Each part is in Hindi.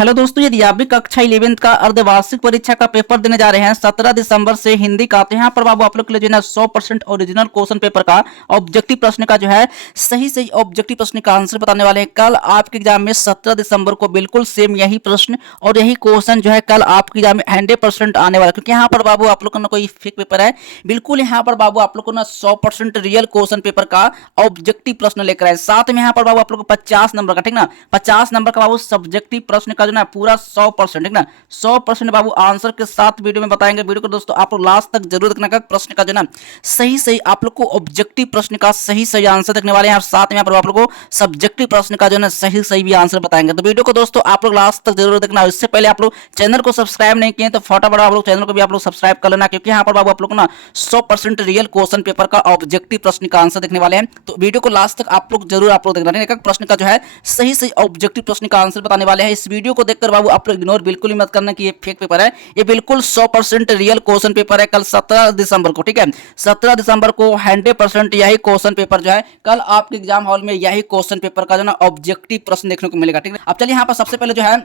हेलो दोस्तों, यदि आप भी कक्षा 11th का अर्धवार्षिक परीक्षा का पेपर देने जा रहे हैं 17 दिसंबर से हिंदी का, तो यहाँ पर बाबू आप लोग के लिए जो है ना 100% ओरिजिनल क्वेश्चन पेपर का ऑब्जेक्टिव प्रश्न का जो है सही ऑब्जेक्टिव प्रश्न का आंसर बताने वाले हैं। कल आपके एग्जाम में 17 दिसंबर को बिल्कुल सेम यही प्रश्न और यही क्वेश्चन जो है कल आपके एग्जाम में 100% आने वाला है, क्योंकि यहाँ पर बाबू आप लोग का कोई फेक पेपर है। बिल्कुल यहाँ पर बाबू आप लोग को ना 100% रियल क्वेश्चन पेपर का ऑब्जेक्टिव प्रश्न लेकर आए। साथ में यहाँ पर बाबू आप लोग को 50 नंबर का, ठीक ना, 50 नंबर का बाबू सब्जेक्टिव प्रश्न का जो ना पूरा 100%, ठीक ना, 100% बाबू आंसर के साथ वीडियो में बताएंगे। वीडियो को दोस्तों आप लोग लास्ट तक जरूर देखना। प्रश्न का जो ना सही आप लोग को ऑब्जेक्टिव प्रश्न का सही आंसर देखने वाले हैं, और साथ में यहाँ पर आप लोग को सब्जेक्टिव प्रश्न का जो ना सही भी आंसर बताएंगे। तो वीडियो को दोस्तों आप लोग लास्ट तक जरूर देखना। इससे पहले आप लोग चैनल को सब्सक्राइब नहीं किए तो फटाफट आप लोग चैनल को भी आप लोग सब्सक्राइब कर लेना, क्योंकि यहाँ पर बाबू आप लोग को ना 100% रियल क्वेश्चन पेपर का ऑब्जेक्टिव प्रश्न का आंसर देखने वाले हैं। तो वीडियो को लास्ट तक आप लोग जरूर देखना। प्रश्न का जो है सही ऑब्जेक्टिव प्रश्न का आंसर बताने वाले हैं। इस वीडियो को देखकर बाबू आप लोग इग्नोर बिल्कुल ही मत करना कि ये फेक पेपर है। ये बिल्कुल 100% रियल क्वेश्चन पेपर है। कल 17 दिसंबर को, ठीक है, 17 दिसंबर को 100% यही क्वेश्चन पेपर जो है कल आपके एग्जाम हॉल में यही क्वेश्चन पेपर का जो ना ऑब्जेक्टिव प्रश्न देखने को मिलेगा, ठीक है। अब चलिए यहाँ पर सबसे पहले जो है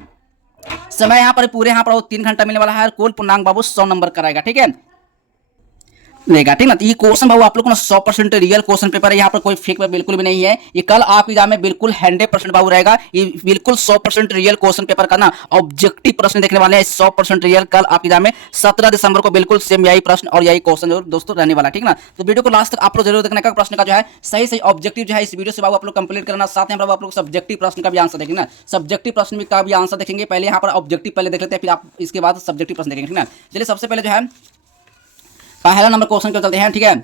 समय यहाँ पर पूरे यहाँ पर 3 घंटा मिलने वाला है। कुल पूर्णांक बाबू 100 नंबर कराएगा, ठीक है, रहेगा, ठीक ना। तो ये क्वेश्चन बाबू आप लोग को ना 100% रियल क्वेश्चन पेपर है। यहाँ पर कोई फेक पेपर बिल्कुल भी नहीं है। ये कल आपके एग्जाम में बिल्कुल 100% बाबू रहेगा। ये बिल्कुल 100% रियल क्वेश्चन पेपर का ना ऑब्जेक्टिव प्रश्न देखने वाले हैं। 100% रियल कल आपके एग्जाम में 17 दिसंबर को बिल्कुल सेम यही प्रश्न और यही क्वेश्चन जो दोस्तों रहने वाला, ठीक ना। तो वीडियो को लास्ट तक आप लोग जरूर देखने का। प्रश्न का जो है सही ऑब्जेक्टिव जो है इस वीडियो से बाबू आप लोग कंप्लीट करना। साथ में आप लोग सब्जेक्टिव प्रश्न का भी आंसर देखेंगे ना। सब्जेक्टिव प्रश्न का भी आंसर देखेंगे। पहले यहाँ पर ऑब्जेक्टिव पहले देख लेते हैं, फिर आप इसके बाद सब्जेक्टिव प्रश्न देखेंगे, ठीक ना। चलिए सबसे पहले जो है पहला नंबर क्वेश्चन को चलते हैं, ठीक है।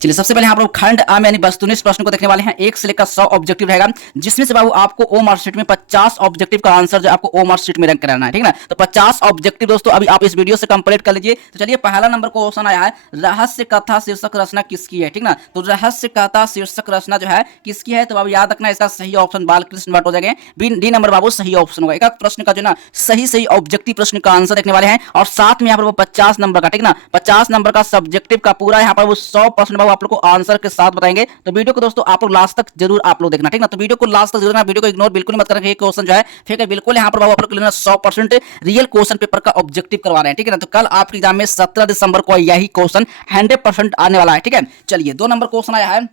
चलिए सबसे पहले आप लोग खंड आम यानी वस्तुनिष्ठ प्रश्न को देखने वाले हैं। 1 से लेकर 100 ऑब्जेक्टिव रहेगा, जिसमें से बाबू आपको ओ मार्क शीट में 50 ऑब्जेक्टिव का आंसर जो आपको ओ मार्क शीट में रैंक कराना है, ठीक ना। तो 50 ऑब्जेक्टिव दोस्तों अभी आप इस वीडियो से कंप्लीट कर लीजिए। तो चलिए पहला नंबर क्वेश्चन आया है, रहस्य कथा शीर्षक रचना किसकी है, ठीक ना। तो रहस्य कथा शीर्षक रचना जो है किसकी है, तो बाबू याद रखना इसका सही ऑप्शन बालकृष्ण भट्ट हो जाएगा। डी नंबर बाबू सही ऑप्शन होगा। एक प्रश्न का जो ना सही ऑब्जेक्टिव प्रश्न का आंसर देखने वाले हैं, और साथ में यहाँ पर वो 50 नंबर का, ठीक ना, 50 नंबर का सब्जेक्टिव का पूरा यहाँ पर वो 100% बाबू आप लोग को आंसर साथ बताएंगे। तो वीडियो को दोस्तों आप लोग लास्ट तक जरूर आप लोग देखना, ठीक ना। तो वीडियो को लास्ट तक जरूर देखना, वीडियो को इग्नोर बिल्कुल मत करना। ये क्वेश्चन जो है ठीक है, बिल्कुल यहाँ पर बाबू आप लोग 100% रियल क्वेश्चन पेपर का ऑब्जेक्टिव करवा रहे हैं, ठीक है ना। तो कल आपके एग्जाम में 17 दिसंबर को यही क्वेश्चन 100% आने वाला है, ठीक है। चलिए 2 नंबर क्वेश्चन आया है।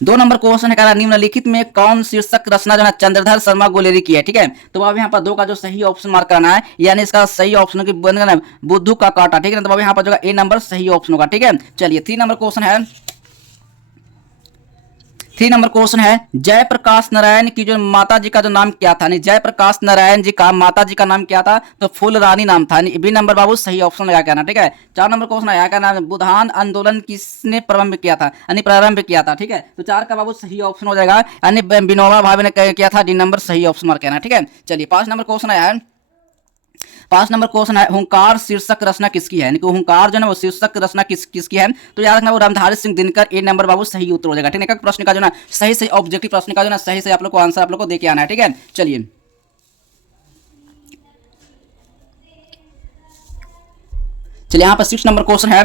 2 नंबर क्वेश्चन है, कहा निम्नलिखित में कौन शीर्षक रचना जो है चंद्रधर शर्मा गोलेरी की है, ठीक है। तो अब यहाँ पर 2 का जो सही ऑप्शन मार्क करना है, यानी इसका सही ऑप्शन की बनेगा बुद्धू का कांटा, ठीक है ना। तो अब यहाँ पर जो ए नंबर सही ऑप्शन होगा, ठीक है। चलिए 3 नंबर क्वेश्चन है। 3 नंबर क्वेश्चन है, जयप्रकाश नारायण की जो माता जी का जो नाम क्या था, जयप्रकाश नारायण जी का माता जी का नाम क्या था, तो फूल रानी नाम था। बी नंबर बाबू सही ऑप्शन लगा कहना, ठीक है। 4 नंबर क्वेश्चन आया, क्या नाम बुधान आंदोलन किसने प्रारंभ किया था, यानी प्रारंभ किया था, ठीक है। तो 4 का बाबू सही ऑप्शन हो जाएगा, यानी विनोबा भावे ने किया था। डी नंबर सही ऑप्शन मार्क कहना, ठीक है। चलिए 5 नंबर क्वेश्चन आया है। 5 नंबर क्वेश्चन है, हुंकार शीर्षक रचना किसकी है, यानी कि हुंकार जो है वो शीर्षक रचना किसकी है। तो याद रखना वो रामधारी सिंह दिनकर। ए नंबर बाबू सही उत्तर हो जाएगा, ठीक है। प्रश्न का जो ना सही ऑब्जेक्टिव प्रश्न का जो ना सही आप लोग को आंसर आप लोग को देके आना है, ठीक है। चलिए यहाँ पर 6 नंबर क्वेश्चन है,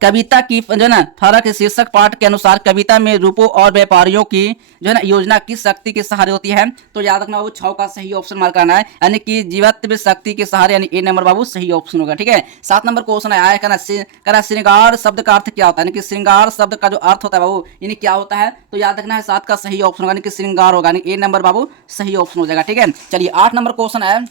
कविता की जो ना फर्क शीर्षक पाठ के अनुसार कविता में रूपों और व्यापारियों की जो है ना योजना किस शक्ति के सहारे होती है। तो याद रखना बाबू 6 का सही ऑप्शन मार्क करना है, यानी कि जीवत्व शक्ति के सहारे, यानी ए नंबर बाबू सही ऑप्शन होगा, ठीक है। 7 नंबर क्वेश्चन आया है, कहना श्रृंगार शब्द का अर्थ क्या होता है, यानी कि श्रृंगार शब्द का जो अर्थ होता है बाबू यानी क्या होता है। तो याद रखना है 7 का सही ऑप्शन होगा, यानी कि श्रृंगार होगा, यानी ए नंबर बाबू सही ऑप्शन हो जाएगा, ठीक है। चलिए 8 नंबर क्वेश्चन है।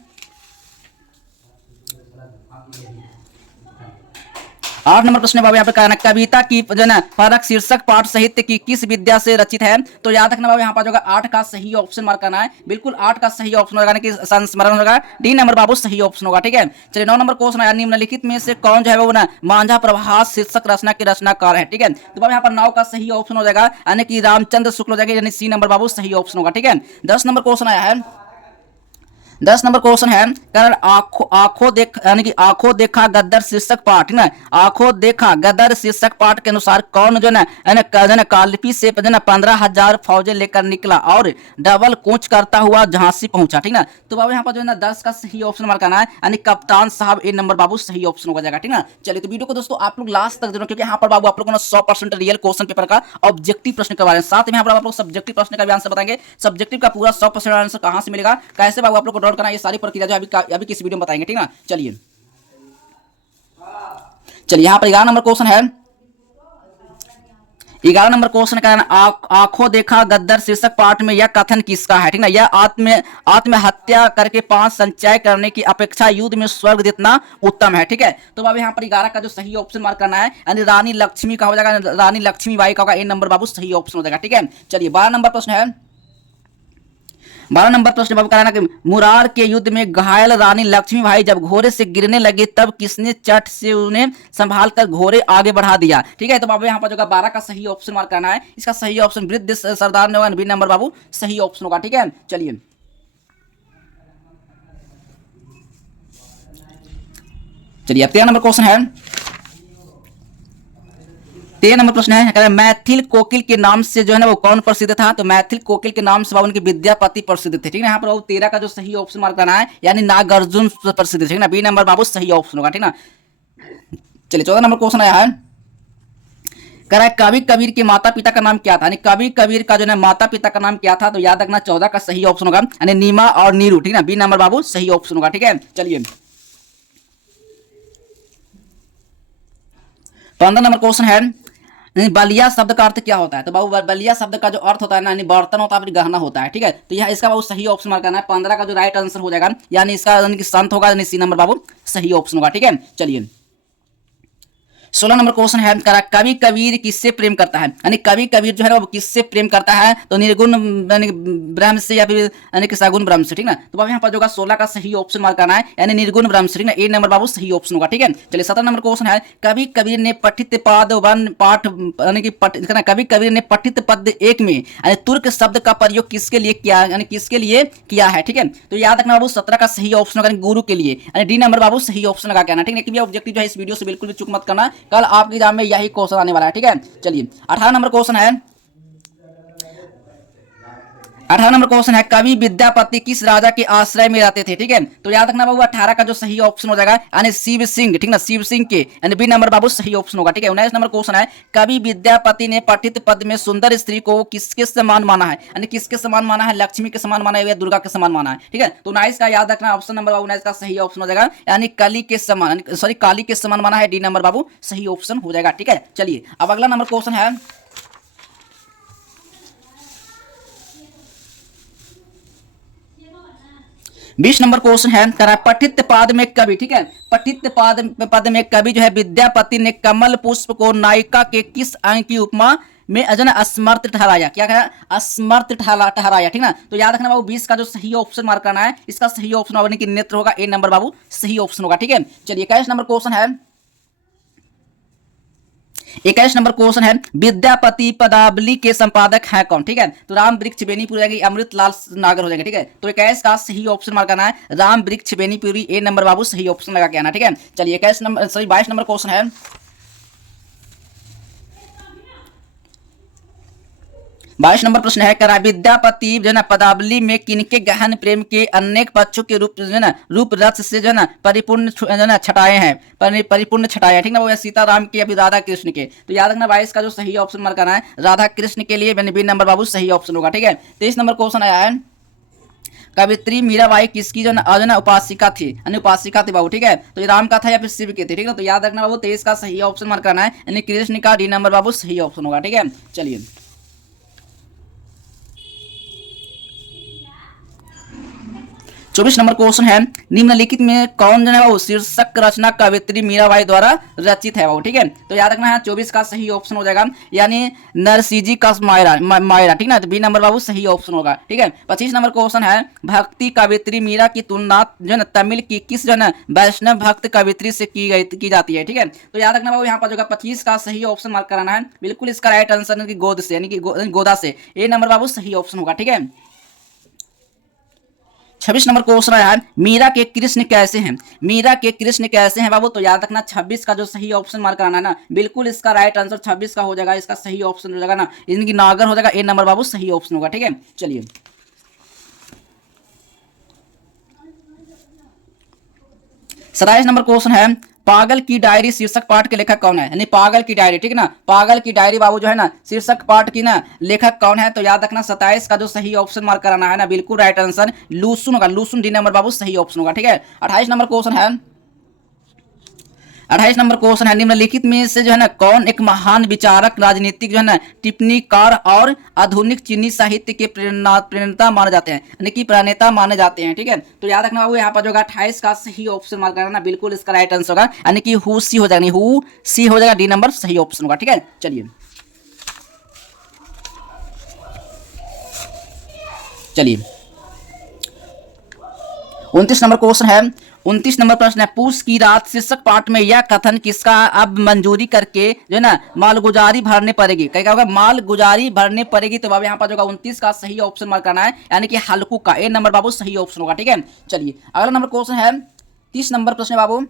8 नंबर प्रश्न बाबू यहाँ पे कहना, कविता की जो ना फर्क शीर्षक पाठ साहित्य की किस विद्या से रचित है। तो याद रखना बाबू यहाँ पर जो 8 का सही ऑप्शन मार्क करना है, बिल्कुल 8 का सही ऑप्शन होगा, कि संस्मरण होगा। डी नंबर बाबू सही ऑप्शन होगा, ठीक है। चलिए 9 नंबर क्वेश्चन आया, निम्नलिखित में से कौन जो है वो ना मांझा प्रभास शीर्षक रचना के रचनाकार है, ठीक है। तो बाबू यहाँ पर 9 का सही ऑप्शन हो जाएगा, यानी कि रामचंद्र शुक्ल हो जाएगा, यानी सी नंबर बाबू सही ऑप्शन होगा, ठीक है। 10 नंबर क्वेश्चन आया है। 10 नंबर क्वेश्चन है कारण आंखों आंखों देख यानी कि आंखों देखा गद्दर शीर्षक पाठ है ना, आंखों देखा गद्दर शीर्षक पाठ के अनुसार कौन जो है ना कालपी से जो है 15,000 फौजें लेकर निकला और डबल कूच करता हुआ झांसी पहुंचा, ठीक ना। तो बाबू यहाँ पर जो है ना 10 का सही ऑप्शन मार्क करना है, यानी कप्तान साहब ए नंबर बाबू सही ऑप्शन हो जाएगा, ठीक ना। चलिए तो वीडियो को दोस्तों आप लोग लास्ट तक देखो, क्योंकि यहाँ पर बाबू आप लोगों ने 100% रियल क्वेश्चन पेपर का ऑब्जेक्टिव प्रश्न करवा रहे हैं, साथ में यहाँ पर आप लोग सब्जेक्टिव प्रश्न का भी आंसर बताएंगे। सब्जेक्टिव का पूरा 100% आंसर कहां से मिलेगा, कैसे बाबू आप लोग को डाउनलोड करना, ये सारी प्रक्रिया जो अभी किस वीडियो में बताएंगे, ठीक ना। चलिए यहाँ पर 11 नंबर क्वेश्चन है। 11 नंबर क्वेश्चन का आंखों देखा गद्दर शीर्षक पाठ में यह कथन किसका है, ठीक ना। यह आत्महत्या करके 5 संचय करने की अपेक्षा युद्ध में स्वर्ग जितना उत्तम है, ठीक है। तो बाबू यहाँ पर 11 का जो सही ऑप्शन मार्क करना है, यानी रानी लक्ष्मी का हो जाएगा, रानी लक्ष्मी बाई का होगा ए नंबर बाबू सही ऑप्शन हो जाएगा, ठीक है। चलिए 12 नंबर प्रश्न है। 12 नंबर प्रश्न बाबू कराना कि मुरार के युद्ध में घायल रानी लक्ष्मीबाई जब घोड़े से गिरने लगी तब किसने चट से उन्हें संभाल कर घोड़े आगे बढ़ा दिया, ठीक है। तो बाबू यहाँ पर जो 12 का सही ऑप्शन मार्क करना है, इसका सही ऑप्शन वृद्ध सरदार ने होगा, बी नंबर बाबू सही ऑप्शन होगा, ठीक है। चलिए अब 13 नंबर क्वेश्चन है। 13 नंबर प्रश्न है मैथिल कोकिल के नाम से जो है ना वो कौन प्रसिद्ध था, तो मैथिल कोकिल के नाम से उनके विद्यापति प्रसिद्ध थे, ठीक है। यहाँ पर 13 का जो सही ऑप्शन मार्क करना है, यानी नागार्जुन प्रसिद्ध, ठीक है ना, बी नंबर बाबू सही ऑप्शन होगा, ठीक ना। चलिए 14 नंबर क्वेश्चन आया है, कह कवि कबीर के माता पिता का नाम क्या था, यानी कवि कबीर का जो है माता पिता का नाम क्या था, तो याद रखना 14 का सही ऑप्शन होगा, यानी नीमा और नीरू, ठीक ना, बी नंबर बाबू सही ऑप्शन होगा, ठीक है। चलिए 15 नंबर क्वेश्चन है, बलिया शब्द का अर्थ क्या होता है, तो बाबू बलिया शब्द का जो अर्थ होता है ना, यानी बर्तन होता है, फिर गहना होता है, ठीक है। तो यहाँ इसका बाबू सही ऑप्शन मार्क करना है, 15 का जो राइट आंसर हो जाएगा, यानी इसका संत होगा, यानी सी नंबर बाबू सही ऑप्शन होगा, ठीक है। चलिए 16 नंबर क्वेश्चन है, कवि कबीर किससे प्रेम करता है, यानी कवि कबीर जो है वो किससे प्रेम करता है, तो निर्गुण ब्रह्म से या फिर यानी कि सगुण ब्रह्म से, ठीक ना। तो बाबू यहाँ पर जो 16 का सही ऑप्शन मार्क करना है, यानी निर्गुण ब्रह्म से, ठीक ना, ए नंबर बाबू सही ऑप्शन होगा, ठीक है। चलिए 17 नंबर क्वेश्चन है, कवि कबीर ने पठित पाद वन पाठ यानी कि कवि कबीर ने पठित पद 1 में यानी तुर्क शब्द का प्रयोग किसके लिए किया, यानी किसके लिए किया है, ठीक है। तो याद रखना बाबू 17 का सही ऑप्शन होगा गुरु के लिए, यानी डी नंबर बाबू सही ऑप्शन लगा के आना, ठीक है। ऑब्जेक्टिव जो है इस वीडियो से बिल्कुल भी चूक मत करना, कल आपके एग्जाम में यही क्वेश्चन आने वाला है, ठीक है। चलिए 18 नंबर क्वेश्चन है। 18 नंबर क्वेश्चन है, कवि विद्यापति किस राजा के आश्रय में रहते थे, ठीक है। तो याद रखना बाबू 18 का जो सही ऑप्शन हो जाएगा, यानी शिव सिंह, ठीक ना, शिव सिंह के, यानी बी नंबर बाबू सही ऑप्शन होगा, ठीक है। 19 नंबर क्वेश्चन है, कवि विद्यापति ने पठित पद में सुंदर स्त्री को किसके समान माना है, यानी किसके समान माना है, लक्ष्मी के समान माना है या दुर्गा के समान माना है, ठीक है। तो 19 का याद रखना ऑप्शन नंबर बाबू 19 का सही ऑप्शन हो जाएगा, यानी कली के समान, सॉरी काली के समान माना है, डी नंबर बाबू सही ऑप्शन हो जाएगा, ठीक है। चलिए अब अगला नंबर क्वेश्चन है। 20 नंबर क्वेश्चन है, पठित पाद में कवि, ठीक है, पठित पद में कवि जो है विद्यापति ने कमल पुष्प को नायिका के किस अंग की उपमा में अजन अस्मर्थ ठहराया, क्या कहा, अस्मर्थ ठहराया, ठीक ना। तो याद रखना बाबू 20 का जो सही ऑप्शन मार्क करना है, इसका सही ऑप्शन होगा कि नेत्र होगा, ए नंबर बाबू सही ऑप्शन होगा, ठीक है। चलिए 21 नंबर क्वेश्चन है। 21 नंबर क्वेश्चन है, विद्यापति पदावली के संपादक है कौन, ठीक है। तो राम वृक्ष बेनीपुरी हो जाएगी, अमृतलाल नागर हो जाएगा, ठीक है। तो 21 का सही ऑप्शन मार्क करना है, राम वृक्ष बेनीपुरी, ए नंबर बाबू सही ऑप्शन लगा के आना, ठीक है। चलिए 21 नंबर सॉरी 22 नंबर क्वेश्चन है। 22 नंबर प्रश्न है, करा विद्यापति जो है ना पदावली में किनके गहन प्रेम के अनेक पक्षों के रूप जो है ना रूप रस से जो है ना परिपूर्ण जो है ना छटाए हैं, परिपूर्ण छटाए, ठीक ना, वो सीताराम के या फिर राधा कृष्ण के। तो याद रखना 22 का जो सही ऑप्शन मार्क करना है, राधा कृष्ण के लिए बी नंबर बाबू सही ऑप्शन होगा, ठीक है। 23 नंबर क्वेश्चन आया है, कवित्री मीराबाई किसकी जो ना उपासिका थी, यानी उपासिका थी बाबू, ठीक है। तो ये राम का था या फिर शिव के थे, ठीक है। तो याद रखना बाबू 23 का सही ऑप्शन मार्क करना है, यानी कृष्ण का, डी नंबर बाबू सही ऑप्शन होगा, ठीक है। चलिए 24 नंबर क्वेश्चन है, निम्नलिखित में कौन जो है वो शीर्षक रचना कवित्री मीराबाई द्वारा रचित है वो, ठीक है। तो याद रखना है 24 का सही ऑप्शन हो जाएगा, यानी नरसिंह का मायरा, ठीक ना, तो बी नंबर बाबू सही ऑप्शन होगा, ठीक है। 25 नंबर क्वेश्चन है, भक्ति कवित्री मीरा की तुलना जो है ना तमिल की किस जो है ना वैष्णव भक्त कवित्री से की जाती है, ठीक है। तो याद रखना बाबू यहाँ पर जो 25 का सही ऑप्शन मार्क कराना है, बिल्कुल इसका राइट आंसर गोद से, यानी कि गोदा से, ए नंबर बाबू सही ऑप्शन होगा, ठीक है। 26 नंबर क्वेश्चन आया है, मीरा के कृष्ण कैसे हैं। मीरा के कृष्ण कैसे हैं बाबू, तो याद रखना 26 का जो सही ऑप्शन मार्क कराना है ना, बिल्कुल इसका राइट आंसर 26 का हो जाएगा, इसका सही ऑप्शन हो जाएगा ना, इनकी नागर हो जाएगा, ए नंबर बाबू सही ऑप्शन होगा। ठीक है, चलिए 27 नंबर क्वेश्चन है, पागल की डायरी शीर्षक पाठ के लेखक कौन है, यानी पागल की डायरी, ठीक है ना, पागल की डायरी बाबू जो है ना शीर्षक पाठ की ना लेखक कौन है, तो याद रखना 27 का जो सही ऑप्शन मार्क कराना है ना, बिल्कुल राइट आंसर लूसुन होगा, लूसुन डी नंबर बाबू सही ऑप्शन होगा। ठीक है, 28 नंबर क्वेश्चन है, 28 नंबर क्वेश्चन है, निम्नलिखित में से जो है ना कौन एक महान विचारक, राजनीतिक जो है ना टिप्पणीकार और आधुनिक चीनी साहित्य के प्रेरणा माने जाते हैं, यानी कि प्रणेता माने जाते हैं। ठीक है, तो याद रखना बाबू यहाँ पर जो होगा 28 का सही ऑप्शन मार्क करना, बिल्कुल इसका राइट आंसर होगा, यानी कि हु सी हो जाएगा, हु सी हो जाएगा, डी नंबर सही ऑप्शन होगा। ठीक है, चलिए चलिए 29 नंबर क्वेश्चन है, 29 नंबर प्रश्न है, पूस की रात शीर्षक पाठ में यह कथन किसका अब मंजूरी करके जो है ना मालगुजारी भरने पड़ेगी, क्या होगा, मालगुजारी भरने पड़ेगी, तो बाबू यहाँ पर जो होगा 29 का सही ऑप्शन मार्क करना है, यानी कि हल्कू का ए नंबर बाबू सही ऑप्शन होगा। ठीक है, चलिए अगला नंबर क्वेश्चन है, 30 नंबर प्रश्न है बाबू,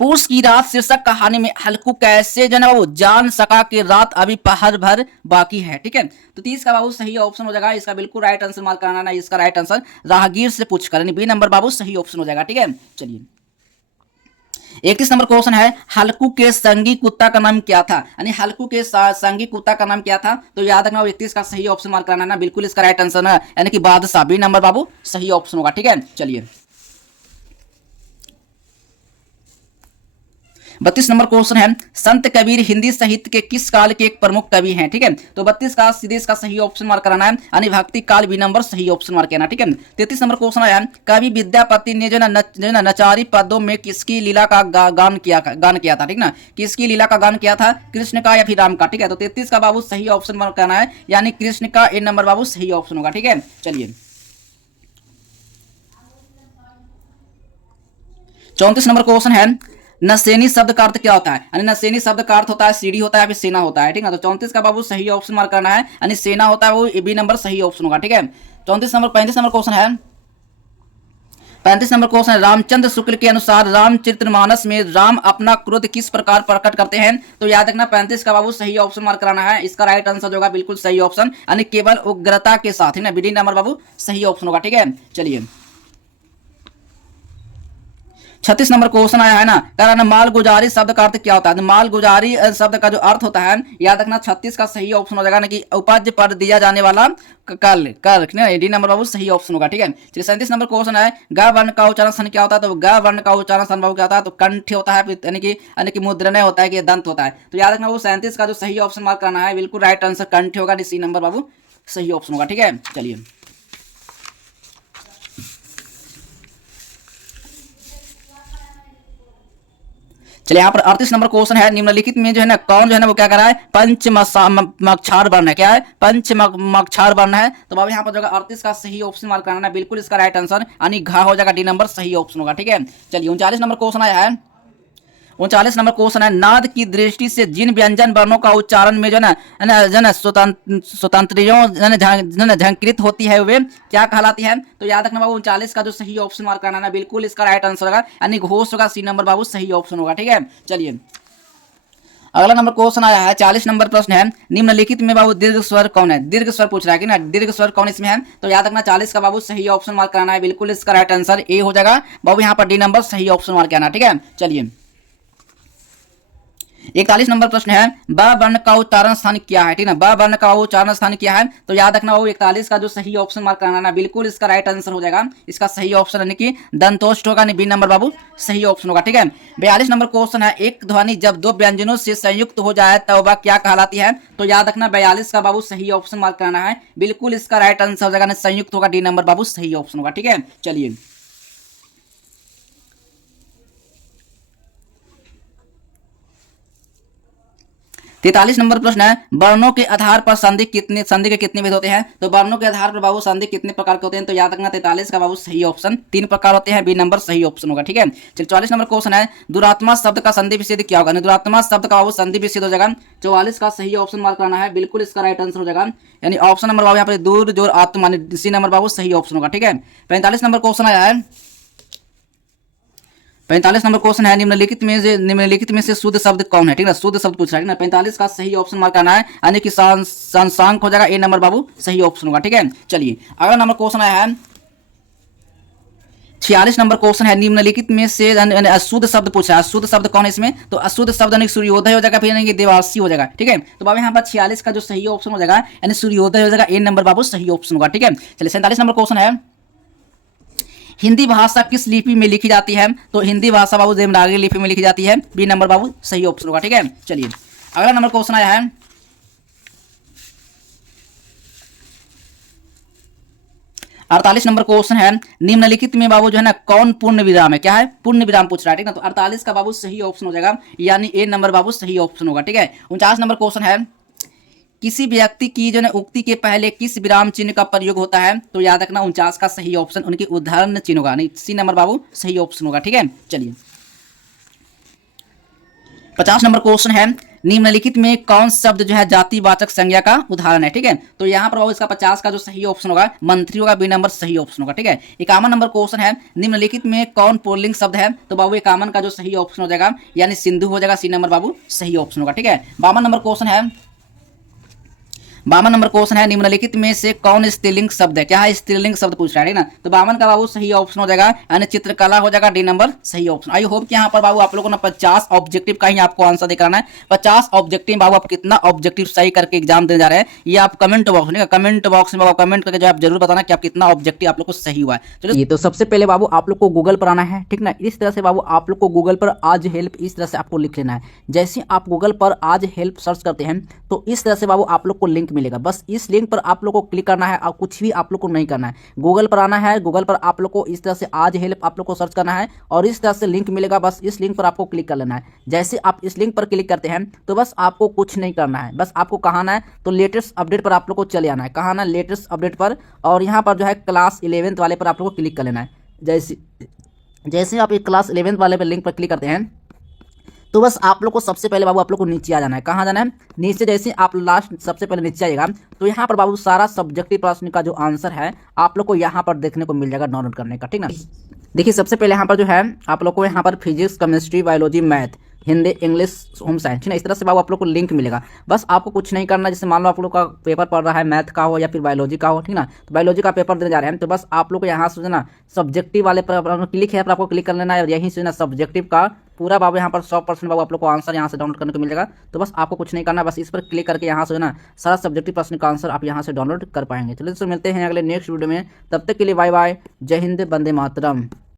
पूस की रात शीर्षक कहानी में हल्कू कैसे जो है ना वो जान सका कि रात अभी पहर भर बाकी है। ठीक है, तो 30 का बाबू सही ऑप्शन हो जाएगा, इसका बिल्कुल राइट आंसर मार्क कराना है, इसका राइट आंसर राहगीर से पूछ कर, बी नंबर बाबू सही ऑप्शन हो जाएगा। ठीक है, चलिए 31 नंबर क्वेश्चन है, हल्कू के संगी कुत्ता का नाम क्या था, यानी हल्कू के संगी कुत्ता का नाम क्या था, तो याद रखना 31 का सही ऑप्शन मार्क कराना है ना, बिल्कुल इसका राइट आंसर है, यानी कि बादशाह, बी नंबर बाबू सही ऑप्शन होगा। ठीक है, चलिए 32 नंबर क्वेश्चन है, संत कबीर हिंदी साहित्य के किस काल के एक प्रमुख कवि हैं। ठीक है, तो 32 का सीधे इसका सही ऑप्शन मार्क कराना है, यानी भक्ति काल, बी नंबर सही ऑप्शन मार्क करना। ठीक है, 33 नंबर क्वेश्चन है, कवि विद्यापति ने जो ना नचारी पदों में किसकी लीला का गान किया था। ठीक ना, किसकी लीला का गान किया था, कृष्ण का या फिर राम का। ठीक है, तो 33 का बाबू सही ऑप्शन मार्क करना है, यानी कृष्ण का, ए नंबर बाबू सही ऑप्शन होगा। ठीक है, चलिए 34 नंबर क्वेश्चन है, नसेनी शब्द का अर्थ क्या होता है, यानी नसेनी शब्द का अर्थ होता है सीढ़ी होता है, फिर सेना होता है। ठीक है, तो 34 का बाबू सही ऑप्शन मार्क करना है, यानी सेना होता है, वो बी नंबर सही ऑप्शन होगा। ठीक है, 34 नंबर 35 नंबर क्वेश्चन है, 35 नंबर क्वेश्चन है, रामचंद्र शुक्ल के अनुसार रामचरितमानस में राम अपना क्रोध किस प्रकार प्रकट करते हैं, तो याद रखना 35 का बाबू सही ऑप्शन मार्क कराना है, इसका राइट आंसर होगा बिल्कुल सही ऑप्शन, यानी केवल उग्रता के साथ, है ना, बी नंबर बाबू सही ऑप्शन होगा। ठीक है, चलिए 36 नंबर क्वेश्चन आया है ना, कह रहा है मालगुजारी शब्द का अर्थ क्या होता है, मालगुजारी शब्द का जो अर्थ होता है, याद रखना 36 का सही ऑप्शन हो जाएगा, ना कि उपज पर दिया जाने वाला कल कर, डी नंबर बाबू सही ऑप्शन होगा। ठीक है, चलिए 37 नंबर क्वेश्चन है, ग वर्ण का उच्चारण सन क्या होता है, तो ग वर्ण का उच्चारण सन बाबू क्या होता है, तो कंठ होता है, यानी कि मुद्रणय होता है कि दंत होता है, तो याद रखना वो 37 का जो सही ऑप्शन मार्क करना है, बिल्कुल राइट आंसर कंठ होगा, सी नंबर बाबू सही ऑप्शन होगा। ठीक है, चलिए चलिए यहाँ पर 38 नंबर क्वेश्चन है, निम्नलिखित में जो है ना कौन जो है ना वो क्या कर रहा है, पंचमक्षार वर्ण है, क्या है, पंचमक्षार वर्ण है, तो बाबू यहाँ पर जो 38 का सही ऑप्शन मार्क करना है, बिल्कुल इसका राइट आंसर यानी घा हो जाएगा, डी नंबर सही ऑप्शन होगा। ठीक है, चलिए 39 नंबर क्वेश्चन आया है, 39 नंबर क्वेश्चन है, नाद की दृष्टि से जिन व्यंजन वर्णों का उच्चारण में जो है स्वतंत्रियों झंकृत होती है वे क्या कहलाती है, तो याद रखना बाबू 39 का जो सही ऑप्शन मार्क करना है, बिल्कुल इसका राइट आंसर होगा, यानी घोष होगा, सी नंबर बाबू सही ऑप्शन होगा। ठीक है, चलिए अगला नंबर क्वेश्चन आया है, 40 नंबर प्रश्न है, निम्नलिखित में बाबू दीर्घ स्वर कौन है, दीर्घ स्वर पूछ रहा है कि ना, दीर्घ स्वर कौन इसमें है, तो याद रखना 40 का बाबू सही ऑप्शन मार्क कराना है, बिल्कुल इसका राइट आंसर ए हो जाएगा बाबू, यहाँ पर डी नंबर सही ऑप्शन मार्क करना। ठीक है, चलिए 41 नंबर प्रश्न है, ब वर्ण का उच्चारण स्थान क्या है, ठीक है, ब वर्ण का उच्चारण स्थान क्या है, तो याद रखना वो 41 का जो सही ऑप्शन मार्क कराना, बिल्कुल इसका राइट आंसर हो जाएगा, इसका सही ऑप्शन यानी कि दंतोष्ट होगा, बी नंबर बाबू सही ऑप्शन होगा। ठीक है, 42 नंबर क्वेश्चन है, एक ध्वनि जब दो व्यंजनों से संयुक्त हो जाए तो वह क्या कहलाती है, तो याद रखना 42 का बाबू सही ऑप्शन मार्क कराना है, बिल्कुल इसका राइट आंसर हो जाएगा, संयुक्त होगा, डी नंबर बाबू सही ऑप्शन होगा। ठीक है, चलिए 43 नंबर प्रश्न है, वर्णों के आधार पर संधि के कितने भेद होते हैं? तो वर्णों के आधार पर बाबू संधि कितने प्रकार के होते हैं? तो याद रखना 43 का बाबू सही ऑप्शन 3 प्रकार होते हैं, बी नंबर सही ऑप्शन होगा। ठीक है, चलिए 44 नंबर क्वेश्चन है, दुरात्मा शब्द का संधि विच्छेद क्या होगा? दुरात्मा शब्द का बाबू संधि विच्छेद हो जाएगा। 44 का सही ऑप्शन मार्क करना है, बिल्कुल इसका राइट आंसर हो जाएगा, यानी ऑप्शन नंबर बाबू यहाँ पे दूर जोर आत्मा, सी नंबर बाबू सही ऑप्शन होगा। ठीक है, 45 नंबर क्वेश्चन आया है, 45 नंबर क्वेश्चन है, निम्नलिखित में से शुद्ध शब्द कौन है? ठीक है, शुद्ध शब्द पूछ रहा है ना। 45 का सही ऑप्शन मार्क करना है, यानी कि सांसांक हो जाएगा, ए नंबर बाबू सही ऑप्शन होगा। ठीक है, चलिए अगला नंबर क्वेश्चन आया है, 46 नंबर क्वेश्चन है, निम्नलिखित में से अशुद्ध शब्द पूछा है, अशुद्ध शब्द कौन है इसमें? तो अशुद्ध शब्द यानी सूर्योदय हो जाएगा, फिर यानी देवासी हो जाएगा। ठीक है, तो बाबू यहाँ पर 46 का जो सही ऑप्शन हो जाएगा यानी सूर्योदय हो जाएगा, ए नंबर बाबू सही ऑप्शन होगा। ठीक है, चलिए 47 नंबर क्वेश्चन है, हिंदी भाषा किस लिपि में लिखी जाती है? तो हिंदी भाषा बाबू देवनागरी लिपि में लिखी जाती है, बी नंबर बाबू सही ऑप्शन होगा। ठीक है, चलिए अगला नंबर क्वेश्चन आया है, 48 नंबर क्वेश्चन है, निम्नलिखित में बाबू जो है ना कौन पूर्ण विराम है? क्या है? पूर्ण विराम पूछ रहा है। ठीक है, तो 48 का बाबू सही ऑप्शन हो जाएगा, यानी ए नंबर बाबू सही ऑप्शन होगा। ठीक है, 49 नंबर क्वेश्चन है, किसी व्यक्ति की जो है उक्ति के पहले किस विराम चिन्ह का प्रयोग होता है? तो याद रखना 49 का सही ऑप्शन उनकी उदाहरण चिन्ह होगा, नहीं सी नंबर बाबू सही ऑप्शन होगा। ठीक है, चलिए 50 नंबर क्वेश्चन है, निम्नलिखित में कौन शब्द जो है जातिवाचक संज्ञा का उदाहरण है? ठीक है, तो यहाँ पर बाबू इसका 50 का जो सही ऑप्शन होगा मंत्री होगा, बी नंबर सही ऑप्शन होगा। ठीक है, 51 नंबर क्वेश्चन है, निम्नलिखित में कौन पुल्लिंग शब्द है? तो बाबू 51 का जो सही ऑप्शन हो जाएगा यानी सिंधु हो जाएगा, सी नंबर बाबू सही ऑप्शन होगा। ठीक है, 52 नंबर क्वेश्चन है, 52 नंबर क्वेश्चन है, निम्नलिखित में से कौन स्त्रीलिंग शब्द है? क्या है? स्त्रीलिंग शब्द पूछ रहा है ना, तो 52 का बाबू सही ऑप्शन हो जाएगा, यानी चित्रकला हो जाएगा, डी नंबर सही ऑप्शन। आई होप कि यहाँ पर बाबू आप लोगों ने 50 ऑब्जेक्टिव का ही आपको आंसर दिखाना है। 50 ऑब्जेक्टिव बाबू आप कितना ऑब्जेक्टिव सही करके एग्जाम देने जा रहे हैं, ये आप कमेंट बॉक्स में बाबू कमेंट करके जो आप जरूर बताना कि आप कितना ऑब्जेक्टिव आप लोग को सही हुआ है। चलिए, तो सबसे पहले बाबू आप लोग को गूगल पर आना है। ठीक ना, इस तरह से बाबू आप लोग को गूगल पर आज हेल्प इस तरह से आपको लिख लेना है। जैसे आप गूगल पर आज हेल्प सर्च करते हैं तो इस तरह से बाबू आप लोग को लिंक मिलेगा, बस इस लिंक पर आप लोग को क्लिक करना है और कुछ भी आप लोग को नहीं करना है। गूगल पर आना है, गूगल पर आप लोग को इस तरह से आज हेल्प आप लोग को सर्च करना है और इस तरह से लिंक मिलेगा, बस इस लिंक पर आपको क्लिक कर लेना है। जैसे आप इस लिंक पर क्लिक करते हैं तो बस आपको कुछ नहीं करना है, बस आपको कहाँ आना है तो लेटेस्ट अपडेट पर आप लोग को चले आना है। कहाँ आना है? लेटेस्ट अपडेट पर, और यहाँ पर जो है क्लास 11th वाले पर आप लोग को क्लिक कर लेना है। जैसे आप एक क्लास 11th वाले पर लिंक पर क्लिक करते हैं तो बस आप लोग को सबसे पहले बाबू आप लोग को नीचे आ जाना है। कहाँ जाना है? नीचे। जैसे आप लास्ट सबसे पहले नीचे आइएगा तो यहाँ पर बाबू सारा सब्जेक्टिव प्रश्न का जो आंसर है आप लोग को यहाँ पर देखने को मिल जाएगा डाउनलोड करने का। ठीक ना, देखिए सबसे पहले यहाँ पर जो है आप लोग को यहाँ पर physics, chemistry, biology, math, Hindi, English, home science, ठीक है, इस तरह से बाबू आप लोग को लिंक मिलेगा। बस आपको कुछ नहीं करना। जैसे मान लो आप लोग का पेपर पढ़ रहा है, मैथ का हो या फिर बायोलॉजी का हो, ठीक ना, तो बायोलॉजी का पेपर देने जा रहे हैं तो बस आप लोग को यहाँ से ना सब्जेक्टिव वाले पर क्लिक है, पर आपको क्लिक कर लेना है और यहीं से ना सब्जेक्टिव का पूरा बाबू यहाँ पर 100% बाबू आप लोग को आंसर यहाँ से डाउनलोड करने को मिल जाएगा। तो बस आपको कुछ नहीं करना, बस इस पर क्लिक करके यहाँ से ना सारा सब्जेक्टिव प्रश्न का आंसर आप यहाँ से डाउनलोड कर पाएंगे। चलिए दोस्तों मिलते हैं अगले नेक्स्ट वीडियो में, तब तक के लिए बाय बाय, जय हिंद, वंदे मातरम।